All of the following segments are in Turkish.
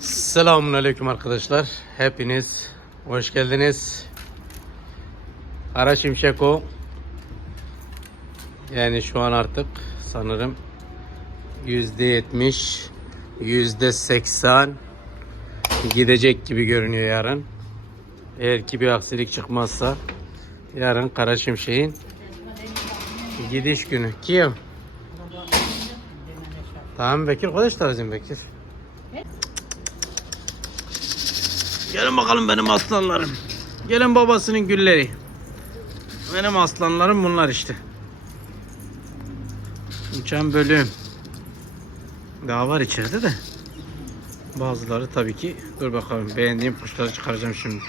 Selamun Aleyküm arkadaşlar. Hepiniz hoş geldiniz. Kara Şimşek o. Yani şu an artık sanırım yüzde yetmiş, yüzde seksen gidecek gibi görünüyor yarın. Eğer ki bir aksilik çıkmazsa yarın Kara Şimşek'in gidiş günü. Kim? Tamam Bekir kardeş Bekir. Gelin bakalım benim aslanlarım. Gelin babasının gülleri. Benim aslanlarım bunlar işte. Uçan bölüm. Daha var içeride de. Bazıları tabii ki. Dur bakalım beğendiğim kuşları çıkaracağım şimdi.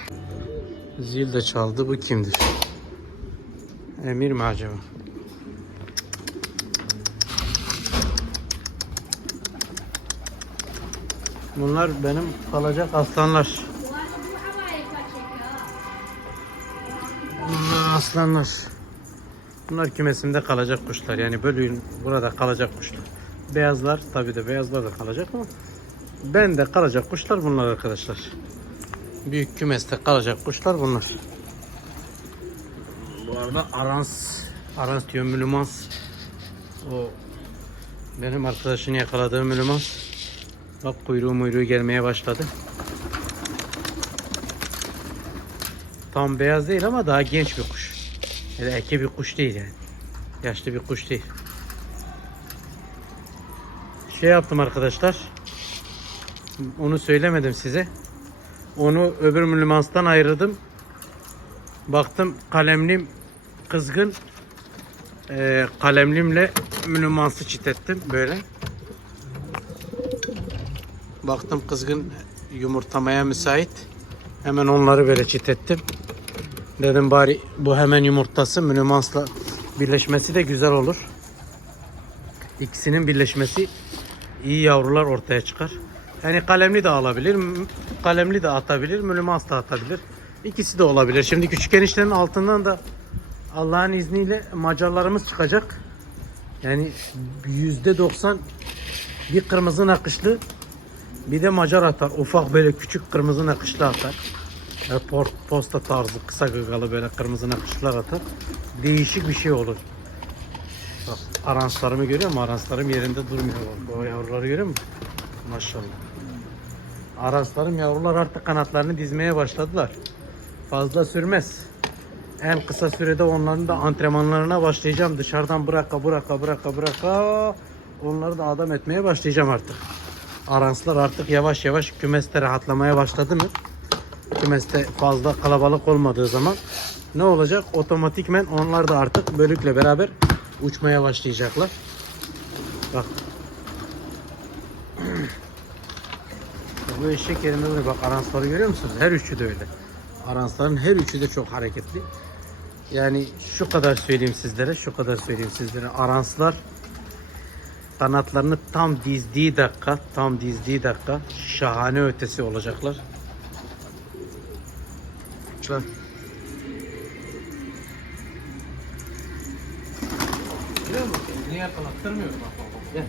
Zil de çaldı. Bu kimdir? Emir mi acaba? Bunlar benim kalacak aslanlar. Aslanlar. Bunlar kümesimde kalacak kuşlar. Yani bölüğün burada kalacak kuşlar. Beyazlar tabi de beyazlar da kalacak ama ben de kalacak kuşlar bunlar arkadaşlar. Büyük kümeste kalacak kuşlar bunlar. Bu arada Arans, Arans diyor Mülümans. O benim arkadaşın yakaladığı Mülümans. Bak kuyruğu muyruğu gelmeye başladı. Tam beyaz değil ama daha genç bir kuş. Yani eke bir kuş değil yani. Yaşlı bir kuş değil. Şey yaptım arkadaşlar. Onu söylemedim size. Onu öbür mülümanstan ayırdım. Baktım kalemlim kızgın. Ee, kalemlimle mülümansı çitettim böyle. Baktım kızgın yumurtamaya müsait. Hemen onları böyle çitettim. Dedim bari bu hemen yumurtası münemansla birleşmesi de güzel olur. İkisinin birleşmesi iyi yavrular ortaya çıkar. Yani kalemli de alabilir, kalemli de atabilir, münimans da atabilir. İkisi de olabilir. Şimdi küçük enişlerin altından da Allah'ın izniyle macarlarımız çıkacak. Yani yüzde doksan bir kırmızı nakışlı bir de macar atar. Ufak böyle küçük kırmızı nakışlı atar. E, por- posta tarzı kısa gagalı böyle kırmızı nakışlar atar. Değişik bir şey olur. Bak aranslarımı görüyor musun? Aranslarım yerinde durmuyor. Bak, o yavruları görüyor musun? Maşallah. Aranslarım yavrular artık kanatlarını dizmeye başladılar. Fazla sürmez. En kısa sürede onların da antrenmanlarına başlayacağım. Dışarıdan bıraka bıraka bıraka bıraka onları da adam etmeye başlayacağım artık. Aranslar artık yavaş yavaş kümeste rahatlamaya başladı mı? Kümeste fazla kalabalık olmadığı zaman ne olacak? Otomatikmen onlar da artık bölükle beraber uçmaya başlayacaklar. Bak. Bu eşek yerinde duruyor. Bak aransları görüyor musunuz? Her üçü de öyle. Aransların her üçü de çok hareketli. Yani şu kadar söyleyeyim sizlere, şu kadar söyleyeyim sizlere. Aranslar kanatlarını tam dizdiği dakika, tam dizdiği dakika şahane ötesi olacaklar. Şöyle. Biliyor musun? Niye yakalattırmıyorum bak bak bak. Gel.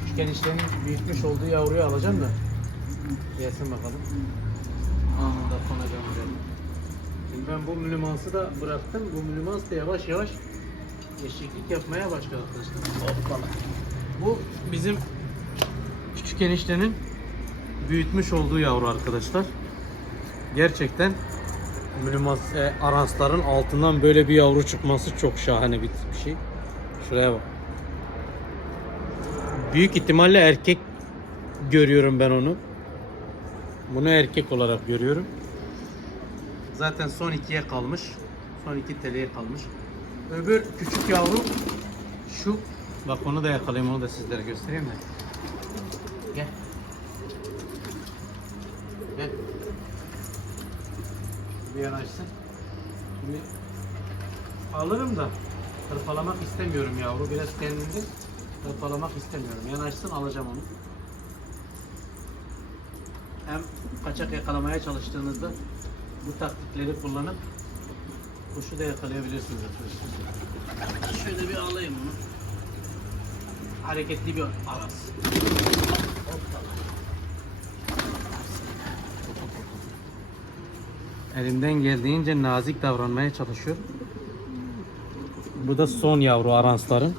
Küçükken işlerin büyütmüş olduğu yavruyu alacağım da. Gelsin bakalım. Anında konacağım buraya. Şimdi ben bu mülümansı da bıraktım. Bu mülümans da yavaş yavaş eşeklik yapmaya başladı arkadaşlar. Hoppala. Bu bizim küçük eniştenin büyütmüş olduğu yavru arkadaşlar. Gerçekten mülümans, e, aransların altından böyle bir yavru çıkması çok şahane bir, şey. Şuraya bak. Büyük ihtimalle erkek görüyorum ben onu. Bunu erkek olarak görüyorum. Zaten son ikiye kalmış. Son iki TL'ye kalmış. Öbür küçük yavru şu. Bak onu da yakalayayım onu da sizlere göstereyim de. Gel. Bir yanaşsın. Şimdi alırım da hırpalamak istemiyorum yavru. Biraz kendimde hırpalamak istemiyorum. Yanaşsın alacağım onu. Hem kaçak yakalamaya çalıştığınızda bu taktikleri kullanıp kuşu da yakalayabilirsiniz. Şöyle bir alayım bunu. Hareketli bir aras. Hoppala. Elimden geldiğince nazik davranmaya çalışıyorum. Bu da son yavru aransların.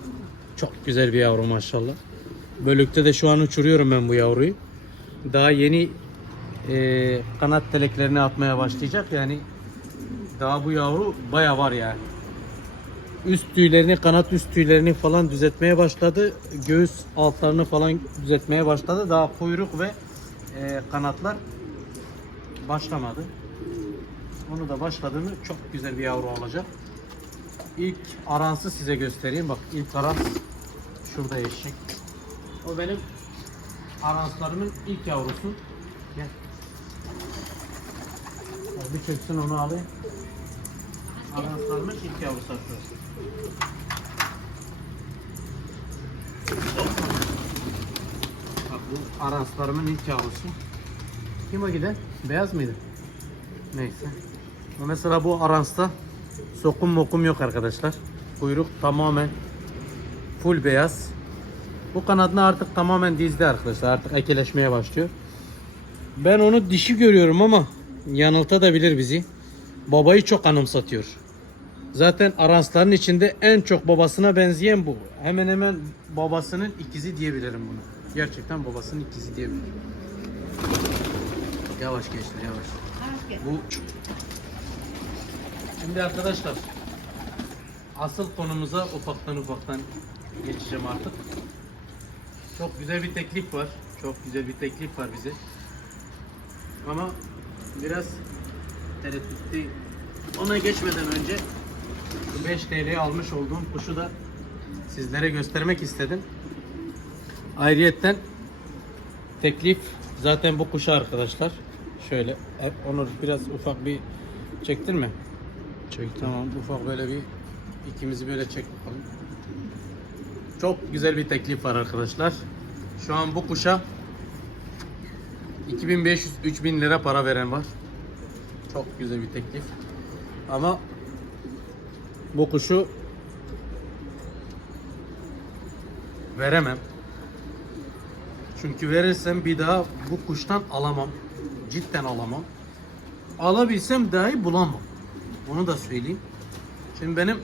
Çok güzel bir yavru maşallah. Bölükte de şu an uçuruyorum ben bu yavruyu. Daha yeni e, kanat teleklerini atmaya başlayacak yani. Daha bu yavru baya var yani. Üst tüylerini, kanat üst tüylerini falan düzeltmeye başladı. Göğüs altlarını falan düzeltmeye başladı. Daha kuyruk ve e, kanatlar başlamadı. Onu da başladığını çok güzel bir yavru olacak. İlk aransı size göstereyim. Bak ilk arans şurada eşek. O benim aranslarımın ilk yavrusu. Gel. Bir çöksün onu alayım. Aranslarımın ilk yavrusu arkadaşlar. Bu aranslarımın ilk yavrusu. Kim o giden? Beyaz mıydı? Neyse. Mesela bu aransta sokum mokum yok arkadaşlar. Kuyruk tamamen full beyaz. Bu kanadını artık tamamen dizdi arkadaşlar. Artık ekeleşmeye başlıyor. Ben onu dişi görüyorum ama yanıltabilir bizi. Babayı çok anımsatıyor. Zaten aransların içinde en çok babasına benzeyen bu. Hemen hemen babasının ikizi diyebilirim bunu. Gerçekten babasının ikizi diyebilirim. Yavaş gençler yavaş. Bu Şimdi arkadaşlar asıl konumuza ufaktan ufaktan geçeceğim artık. Çok güzel bir teklif var. Çok güzel bir teklif var bize. Ama biraz tereddütlü. Ona geçmeden önce bu 5 TL'ye almış olduğum kuşu da sizlere göstermek istedim. Ayrıyetten teklif zaten bu kuşa arkadaşlar. Şöyle hep onu biraz ufak bir çektin mi? Çek. Tamam ufak böyle bir ikimizi böyle çek bakalım. Çok güzel bir teklif var arkadaşlar. Şu an bu kuşa 2500-3000 lira para veren var. Çok güzel bir teklif. Ama bu kuşu veremem. Çünkü verirsem bir daha bu kuştan alamam. Cidden alamam. Alabilsem dahi bulamam. Onu da söyleyeyim. Şimdi benim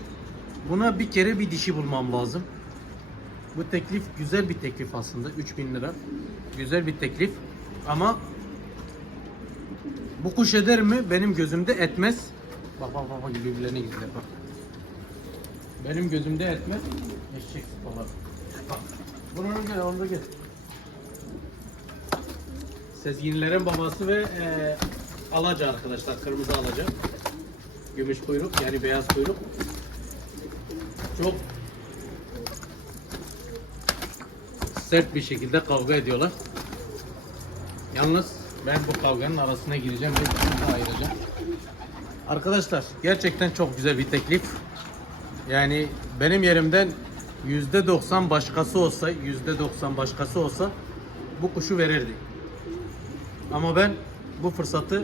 buna bir kere bir dişi bulmam lazım. Bu teklif güzel bir teklif aslında. 3000 lira. Güzel bir teklif. Ama bu kuş eder mi? Benim gözümde etmez. Bak bak bak, birbirlerine gidiyorlar bak. Benim gözümde etmez. Eşek sıpalar. Bak. Bunu gel, onu da gel. Sezginlerin babası ve e, alaca arkadaşlar. Kırmızı alaca. Gümüş kuyruk yani beyaz kuyruk. Çok sert bir şekilde kavga ediyorlar. Yalnız ben bu kavganın arasına gireceğim ve de ayıracağım. Arkadaşlar gerçekten çok güzel bir teklif. Yani benim yerimden %90 başkası olsa, %90 başkası olsa bu kuşu verirdi. Ama ben bu fırsatı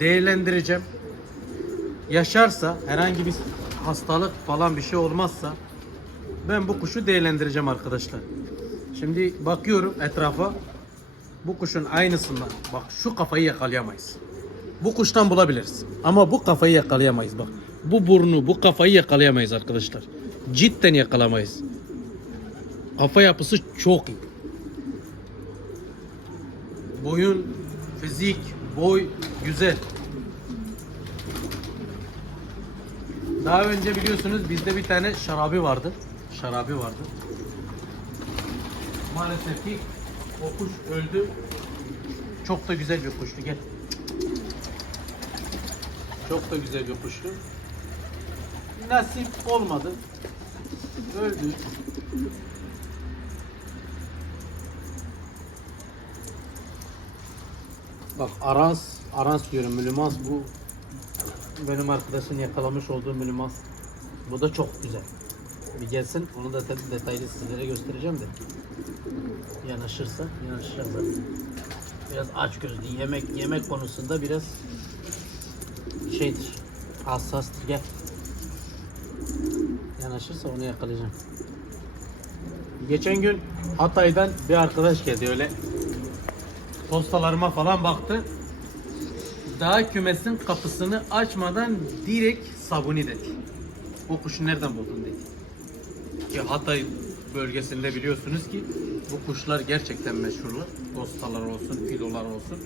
değerlendireceğim. Yaşarsa, herhangi bir hastalık falan bir şey olmazsa ben bu kuşu değerlendireceğim arkadaşlar. Şimdi bakıyorum etrafa. Bu kuşun aynısından bak şu kafayı yakalayamayız. Bu kuştan bulabiliriz. Ama bu kafayı yakalayamayız bak. Bu burnu, bu kafayı yakalayamayız arkadaşlar. Cidden yakalamayız. Kafa yapısı çok iyi. Boyun, fizik, boy güzel. Daha önce biliyorsunuz bizde bir tane şarabi vardı. Şarabi vardı. Maalesef ki o kuş öldü. Çok da güzel bir kuştu. Gel. Çok da güzel bir kuştu. Nasip olmadı. Öldü. Bak Arans, Arans diyorum Mülümans bu benim arkadaşın yakalamış olduğu Mülümans. Bu da çok güzel. Bir gelsin onu da detaylı sizlere göstereceğim de. Yanaşırsa yanaşır zaten. Biraz aç gözlü yemek yemek konusunda biraz şeydir. Hassastır gel. Yanaşırsa onu yakalayacağım. Geçen gün Hatay'dan bir arkadaş geldi öyle postalarıma falan baktı. Daha kümesin kapısını açmadan direkt sabuni dedi. O kuşu nereden buldun dedi. Ki Hatay bölgesinde biliyorsunuz ki bu kuşlar gerçekten meşhurlar. Dostalar olsun, filolar olsun.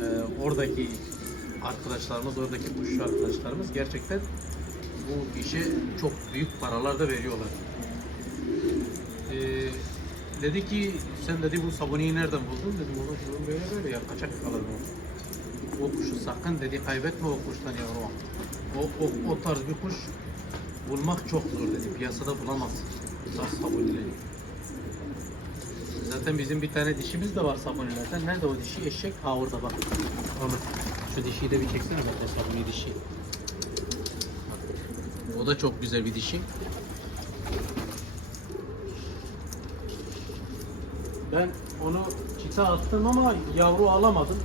Ee, oradaki arkadaşlarımız, oradaki kuşçu arkadaşlarımız gerçekten bu işe çok büyük paralar da veriyorlar. Ee, dedi ki sen dedi bu sabuniyi nereden buldun? Dedim bunun böyle böyle ya kaçak kalır bu. O kuşu sakın dedi kaybetme o kuştan yavrum. O, o, o tarz bir kuş bulmak çok zor dedi. Piyasada bulamazsın. Saf sabunileri. Zaten bizim bir tane dişimiz de var sabunilerden. Nerede o dişi? Eşek. Ha orada bak. Onu. Şu dişiyi de bir çeksene zaten sabuni dişi. Bak. O da çok güzel bir dişi. Ben onu çita attım ama yavru alamadım.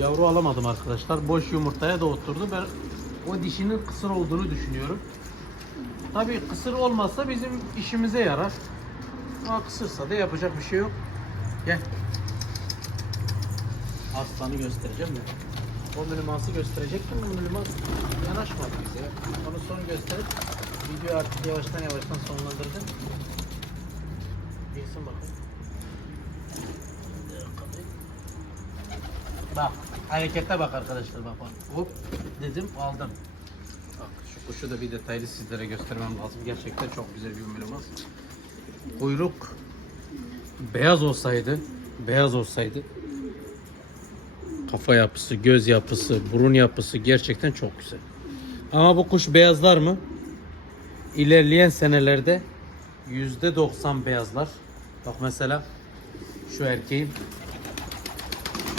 Yavru alamadım arkadaşlar. Boş yumurtaya da oturdu. Ben o dişinin kısır olduğunu düşünüyorum. Tabii kısır olmazsa bizim işimize yarar. Ama kısırsa da yapacak bir şey yok. Gel. Aslanı göstereceğim de. O mülümansı gösterecektim. O mülümans yanaşmadı bize. Onu son gösterip videoyu artık yavaştan yavaştan sonlandırdım. Bilsin bakın. Bak harekete bak arkadaşlar bak bak. Hop dedim aldım. Bak şu kuşu da bir detaylı sizlere göstermem lazım. Gerçekten çok güzel bir mülümaz. Kuyruk beyaz olsaydı, beyaz olsaydı kafa yapısı, göz yapısı, burun yapısı gerçekten çok güzel. Ama bu kuş beyazlar mı? İlerleyen senelerde yüzde doksan beyazlar. Bak mesela şu erkeğim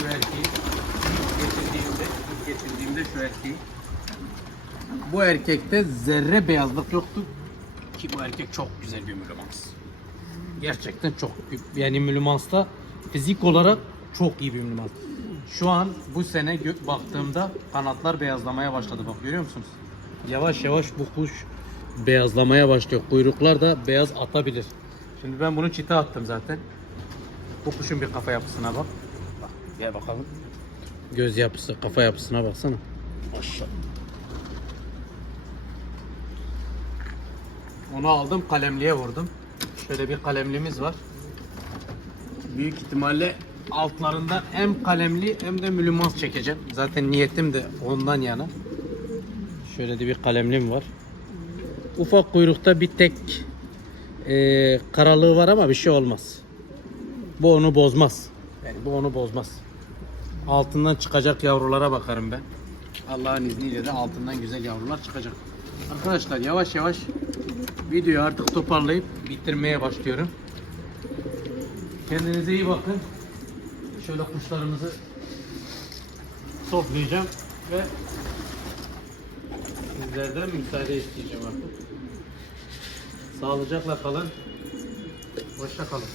şu erkeği ilk getirdiğimde, ilk getirdiğimde şu erkeği bu erkekte zerre beyazlık yoktu ki bu erkek çok güzel bir mülümans. Gerçekten çok yani mülümansta fizik olarak çok iyi bir mülümans. Şu an bu sene gö- baktığımda kanatlar beyazlamaya başladı bak görüyor musunuz? Yavaş yavaş bu kuş beyazlamaya başlıyor. Kuyruklar da beyaz atabilir. Şimdi ben bunu çita attım zaten. Bu kuşun bir kafa yapısına bak. Bak gel bakalım. Göz yapısı, kafa yapısına baksana. Maşallah. Onu aldım kalemliğe vurdum. Şöyle bir kalemliğimiz var. Büyük ihtimalle altlarında hem kalemli hem de mülümans çekeceğim. Zaten niyetim de ondan yana. Şöyle de bir kalemlim var. Ufak kuyrukta bir tek eee, karalığı var ama bir şey olmaz. Bu onu bozmaz. Yani bu onu bozmaz. Altından çıkacak yavrulara bakarım ben. Allah'ın izniyle de altından güzel yavrular çıkacak. Arkadaşlar yavaş yavaş videoyu artık toparlayıp bitirmeye başlıyorum. Kendinize iyi bakın. Şöyle kuşlarımızı toplayacağım ve sizlerden müsaade isteyeceğim artık. Sağlıcakla kalın. Hoşça kalın.